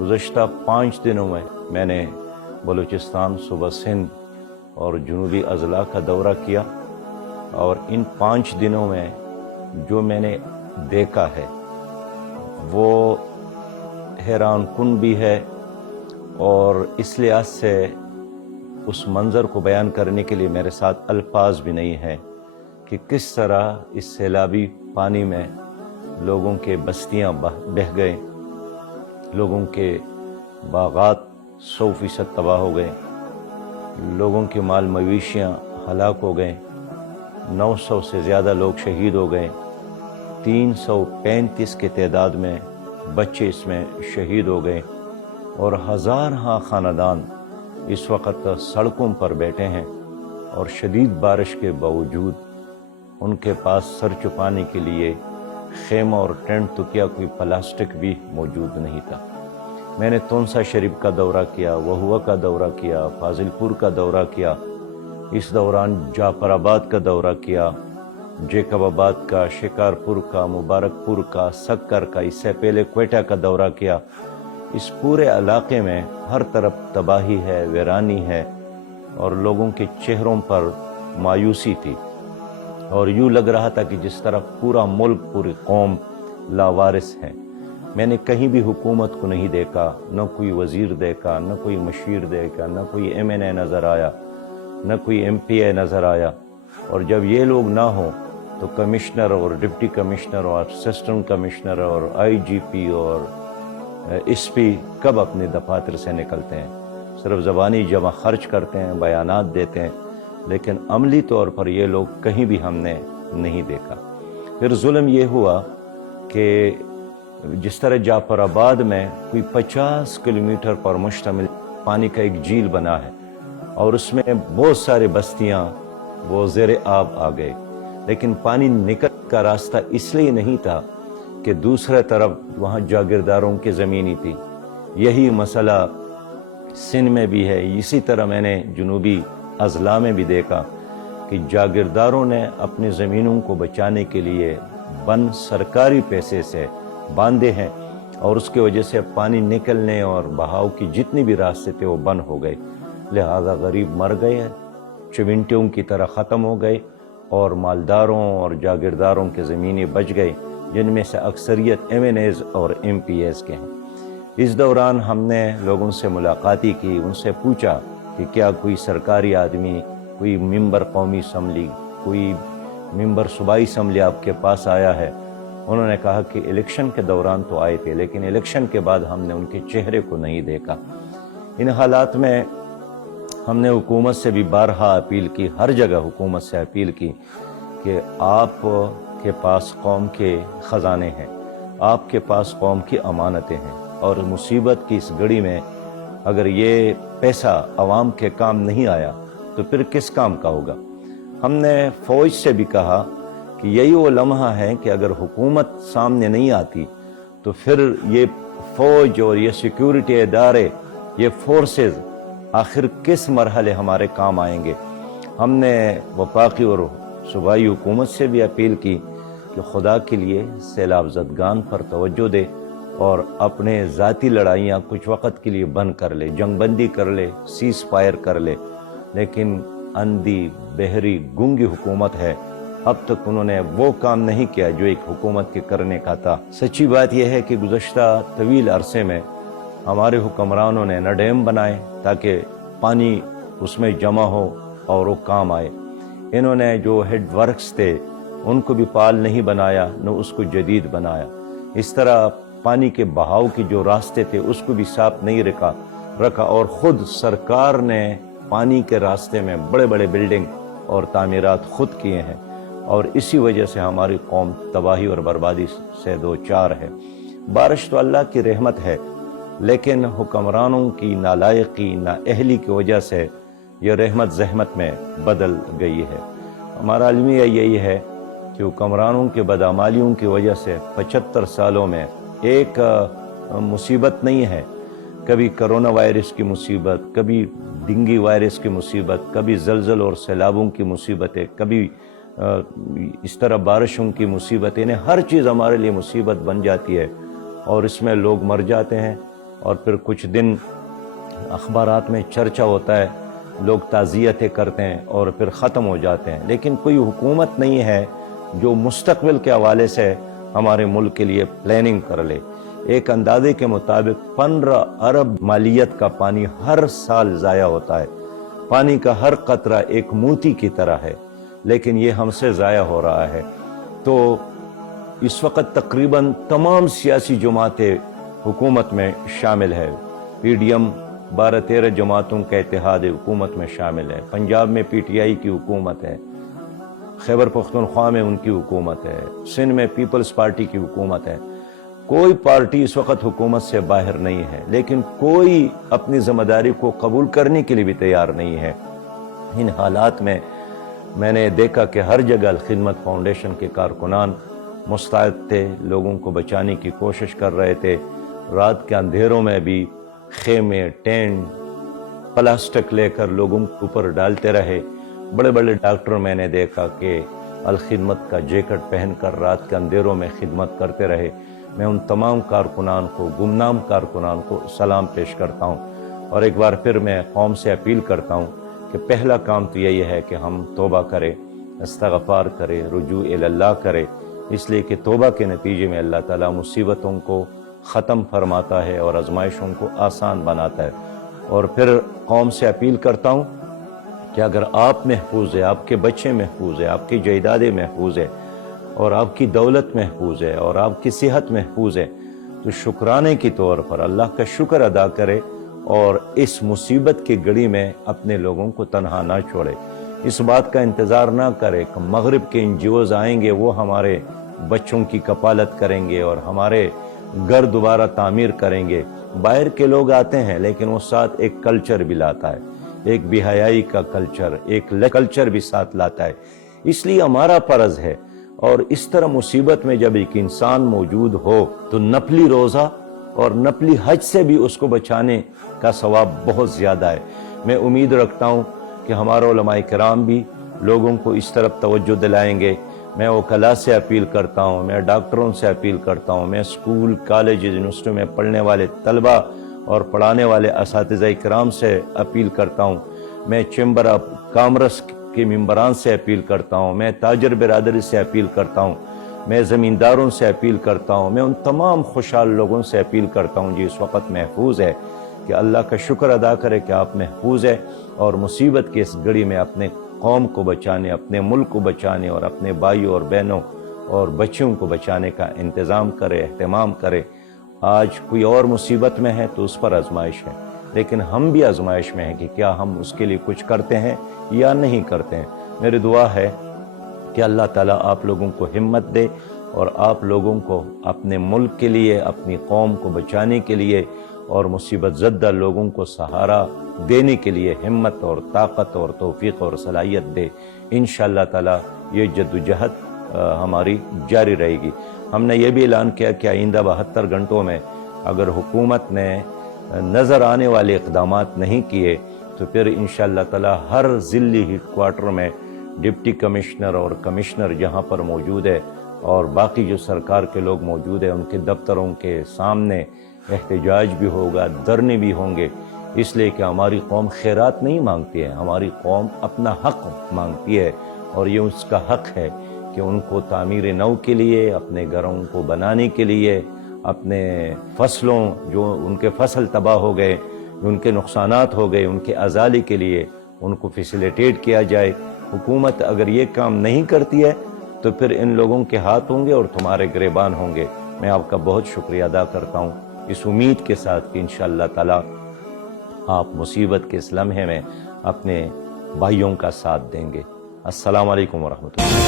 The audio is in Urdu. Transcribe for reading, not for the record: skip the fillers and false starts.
گزشتہ 5 دنوں میں میں نے بلوچستان، صوبہ سندھ اور جنوبی اضلاع کا دورہ کیا، اور ان 5 دنوں میں جو میں نے دیکھا ہے وہ حیران کن بھی ہے، اور اس لحاظ سے اس منظر کو بیان کرنے کے لیے میرے ساتھ الفاظ بھی نہیں ہیں کہ کس طرح اس سیلابی پانی میں لوگوں کے بستیاں بہہ گئے، لوگوں کے باغات 100% تباہ ہو گئے، لوگوں کے مال مویشیاں ہلاک ہو گئے، 900 سے زیادہ لوگ شہید ہو گئے، 335 کے تعداد میں بچے اس میں شہید ہو گئے، اور ہزارہا خاندان اس وقت سڑکوں پر بیٹھے ہیں، اور شدید بارش کے باوجود ان کے پاس سر چھپانے کے لیے خیمہ اور ٹینٹ تو کیا کوئی پلاسٹک بھی موجود نہیں تھا۔ میں نے تونسا شریف کا دورہ کیا، وہوا کا دورہ کیا، فاضل پور کا دورہ کیا، اس دوران جعفر آباد کا دورہ کیا، جیکب آباد کا، شکارپور کا، مبارک پور کا، سکر کا، اس سے پہلے کوئٹہ کا دورہ کیا۔ اس پورے علاقے میں ہر طرف تباہی ہے، ویرانی ہے، اور لوگوں کے چہروں پر مایوسی تھی، اور یوں لگ رہا تھا کہ جس طرح پورا ملک، پوری قوم لاوارث ہے۔ میں نے کہیں بھی حکومت کو نہیں دیکھا، نہ کوئی وزیر دیکھا، نہ کوئی مشیر دیکھا، نہ کوئی MNA نظر آیا، نہ کوئی MP نظر آیا، اور جب یہ لوگ نہ ہوں تو کمشنر اور ڈپٹی کمشنر اور اسسٹنٹ کمشنر اور IGP اور SP کب اپنے دفاتر سے نکلتے ہیں؟ صرف زبانی جمع خرچ کرتے ہیں، بیانات دیتے ہیں، لیکن عملی طور پر یہ لوگ کہیں بھی ہم نے نہیں دیکھا۔ پھر ظلم یہ ہوا کہ جس طرح جعفر آباد میں کوئی 50 کلومیٹر پر مشتمل پانی کا ایک جھیل بنا ہے، اور اس میں بہت سارے بستیاں وہ زیر آب آ گئے، لیکن پانی نکل کا راستہ اس لیے نہیں تھا کہ دوسرے طرف وہاں جاگیرداروں کی زمینی تھی۔ یہی مسئلہ سندھ میں بھی ہے۔ اسی طرح میں نے جنوبی اضلاع میں بھی دیکھا کہ جاگیرداروں نے اپنی زمینوں کو بچانے کے لیے بند سرکاری پیسے سے باندھے ہیں، اور اس کی وجہ سے پانی نکلنے اور بہاؤ کی جتنی بھی راستے تھے وہ بند ہو گئے، لہذا غریب مر گئے، چمنٹیوں کی طرح ختم ہو گئے، اور مالداروں اور جاگیرداروں کے زمینیں بچ گئے، جن میں سے اکثریت MNAs اور MPs کے ہیں۔ اس دوران ہم نے لوگوں سے ملاقاتی کی، ان سے پوچھا کہ کیا کوئی سرکاری آدمی، کوئی ممبر قومی اسمبلی، کوئی ممبر صوبائی اسمبلی آپ کے پاس آیا ہے؟ انہوں نے کہا کہ الیکشن کے دوران تو آئے تھے، لیکن الیکشن کے بعد ہم نے ان کے چہرے کو نہیں دیکھا۔ ان حالات میں ہم نے حکومت سے بھی بارہا اپیل کی، ہر جگہ حکومت سے اپیل کی کہ آپ کے پاس قوم کے خزانے ہیں، آپ کے پاس قوم کی امانتیں ہیں، اور مصیبت کی اس گھڑی میں اگر یہ پیسہ عوام کے کام نہیں آیا تو پھر کس کام کا ہوگا؟ ہم نے فوج سے بھی کہا کہ یہی وہ لمحہ ہے کہ اگر حکومت سامنے نہیں آتی تو پھر یہ فوج اور یہ سیکیورٹی ادارے، یہ فورسز آخر کس مرحلے ہمارے کام آئیں گے؟ ہم نے وفاقی اور صوبائی حکومت سے بھی اپیل کی کہ خدا کے لیے سیلاب زدگان پر توجہ دے، اور اپنے ذاتی لڑائیاں کچھ وقت کے لیے بند کر لے، جنگ بندی کر لے، سیز فائر کر لے، لیکن اندھی، بہری، گونگی حکومت ہے، اب تک انہوں نے وہ کام نہیں کیا جو ایک حکومت کے کرنے کا تھا۔ سچی بات یہ ہے کہ گزشتہ طویل عرصے میں ہمارے حکمرانوں نے نہ ڈیم بنائے تاکہ پانی اس میں جمع ہو اور وہ کام آئے، انہوں نے جو ہیڈ ورکس تھے ان کو بھی فعال نہیں بنایا، نہ اس کو جدید بنایا۔ اس طرح پانی کے بہاؤ کے جو راستے تھے اس کو بھی صاف نہیں رکھا، اور خود سرکار نے پانی کے راستے میں بڑے بڑے بلڈنگ اور تعمیرات خود کیے ہیں، اور اسی وجہ سے ہماری قوم تباہی اور بربادی سے دوچار ہے۔ بارش تو اللہ کی رحمت ہے، لیکن حکمرانوں کی نالائقی، نااہلی کی وجہ سے یہ رحمت زحمت میں بدل گئی ہے۔ ہمارا المیہ یہی ہے کہ حکمرانوں کے بدعمالیوں کی وجہ سے 75 سالوں میں ایک مصیبت نہیں ہے، کبھی کرونا وائرس کی مصیبت، کبھی ڈینگی وائرس کی مصیبت، کبھی زلزل اور سیلابوں کی مصیبتیں، کبھی اس طرح بارشوں کی مصیبتیں، ہر چیز ہمارے لیے مصیبت بن جاتی ہے، اور اس میں لوگ مر جاتے ہیں، اور پھر کچھ دن اخبارات میں چرچا ہوتا ہے، لوگ تعزیتیں کرتے ہیں اور پھر ختم ہو جاتے ہیں، لیکن کوئی حکومت نہیں ہے جو مستقبل کے حوالے سے ہمارے ملک کے لیے پلاننگ کر لے۔ ایک اندازے کے مطابق 15 ارب مالیت کا پانی ہر سال ضائع ہوتا ہے۔ پانی کا ہر قطرہ ایک موتی کی طرح ہے، لیکن یہ ہم سے ضائع ہو رہا ہے۔ تو اس وقت تقریباً تمام سیاسی جماعتیں حکومت میں شامل ہے۔ پی ڈی ایم 12-13 جماعتوں کا اتحاد حکومت میں شامل ہے۔ پنجاب میں پی ٹی آئی کی حکومت ہے، خیبر پختونخوا میں ان کی حکومت ہے، سندھ میں پیپلز پارٹی کی حکومت ہے۔ کوئی پارٹی اس وقت حکومت سے باہر نہیں ہے، لیکن کوئی اپنی ذمہ داری کو قبول کرنے کے لیے بھی تیار نہیں ہے۔ ان حالات میں نے دیکھا کہ ہر جگہ الخدمت فاؤنڈیشن کے کارکنان مستعد تھے، لوگوں کو بچانے کی کوشش کر رہے تھے۔ رات کے اندھیروں میں بھی خیمے، ٹینٹ، پلاسٹک لے کر لوگوں کے اوپر ڈالتے رہے۔ بڑے بڑے ڈاکٹر میں نے دیکھا کہ الخدمت کا جیکٹ پہن کر رات کے اندھیروں میں خدمت کرتے رہے۔ میں ان تمام کارکنان کو، گمنام کارکنان کو سلام پیش کرتا ہوں، اور ایک بار پھر میں قوم سے اپیل کرتا ہوں کہ پہلا کام تو یہی ہے کہ ہم توبہ کریں، استغفار کریں، رجوع اللہ کریں، اس لیے کہ توبہ کے نتیجے میں اللہ تعالیٰ مصیبتوں کو ختم فرماتا ہے اور آزمائشوں کو آسان بناتا ہے۔ اور پھر قوم سے اپیل کرتا ہوں کہ اگر آپ محفوظ ہیں، آپ کے بچے محفوظ ہیں، آپ کی جائیدادیں محفوظ ہیں، اور آپ کی دولت محفوظ ہے، اور آپ کی صحت محفوظ ہے، تو شکرانے کی طور پر اللہ کا شکر ادا کرے اور اس مصیبت کی گھڑی میں اپنے لوگوں کو تنہا نہ چھوڑے۔ اس بات کا انتظار نہ کرے کہ مغرب کے NGOs آئیں گے، وہ ہمارے بچوں کی کفالت کریں گے اور ہمارے گھر دوبارہ تعمیر کریں گے۔ باہر کے لوگ آتے ہیں، لیکن وہ ساتھ ایک کلچر بھی لاتا ہے، ایک بے حیائی کا کلچر، ایک کلچر بھی ساتھ لاتا ہے۔ اس لیے ہمارا فرض ہے، اور اس طرح مصیبت میں جب ایک انسان موجود ہو تو نفلی روزہ اور نفلی حج سے بھی اس کو بچانے کا ثواب بہت زیادہ ہے۔ میں امید رکھتا ہوں کہ ہمارے علماء کرام بھی لوگوں کو اس طرف توجہ دلائیں گے۔ میں وکلاء سے اپیل کرتا ہوں، میں ڈاکٹروں سے اپیل کرتا ہوں، میں اسکول، کالج، یونیورسٹی میں پڑھنے والے طلبہ اور پڑھانے والے اساتذہ کرام سے اپیل کرتا ہوں، میں چیمبر آف کامرس کے ممبران سے اپیل کرتا ہوں، میں تاجر برادری سے اپیل کرتا ہوں، میں زمینداروں سے اپیل کرتا ہوں، میں ان تمام خوشحال لوگوں سے اپیل کرتا ہوں جو اس وقت محفوظ ہے، کہ اللہ کا شکر ادا کرے کہ آپ محفوظ ہے، اور مصیبت کی اس گھڑی میں اپنے قوم کو بچانے، اپنے ملک کو بچانے اور اپنے بھائیوں اور بہنوں اور بچوں کو بچانے کا انتظام کرے، اہتمام کرے۔ آج کوئی اور مصیبت میں ہے تو اس پر آزمائش ہے، لیکن ہم بھی آزمائش میں ہیں کہ کیا ہم اس کے لیے کچھ کرتے ہیں یا نہیں کرتے ہیں۔ میری دعا ہے کہ اللہ تعالیٰ آپ لوگوں کو ہمت دے اور آپ لوگوں کو اپنے ملک کے لیے، اپنی قوم کو بچانے کے لیے اور مصیبت زدہ لوگوں کو سہارا دینے کے لیے ہمت اور طاقت اور توفیق اور صلاحیت دے۔ انشاءاللہ تعالیٰ یہ جدوجہد ہماری جاری رہے گی۔ ہم نے یہ بھی اعلان کیا کہ آئندہ 72 گھنٹوں میں اگر حکومت نے نظر آنے والے اقدامات نہیں کیے تو پھر انشاءاللہ تعالیٰ ہر ضلعی ہیڈ کوارٹر میں ڈپٹی کمشنر اور کمشنر جہاں پر موجود ہے اور باقی جو سرکار کے لوگ موجود ہیں، ان کے دفتروں کے سامنے احتجاج بھی ہوگا، دھرنے بھی ہوں گے، اس لیے کہ ہماری قوم خیرات نہیں مانگتی ہے، ہماری قوم اپنا حق مانگتی ہے، اور یہ اس کا حق ہے کہ ان کو تعمیر نو کے لیے، اپنے گھروں کو بنانے کے لیے، اپنے فصلوں جو ان کے فصل تباہ ہو گئے، ان کے نقصانات ہو گئے، ان کے ازالے کے لیے ان کو فیسیلیٹیٹ کیا جائے۔ حکومت اگر یہ کام نہیں کرتی ہے تو پھر ان لوگوں کے ہاتھ ہوں گے اور تمہارے گریبان ہوں گے۔ میں آپ کا بہت شکریہ ادا کرتا ہوں، اس امید کے ساتھ کہ انشاءاللہ تعالی آپ مصیبت کے اس لمحے میں اپنے بھائیوں کا ساتھ دیں گے۔ السلام علیکم ورحمۃ اللہ۔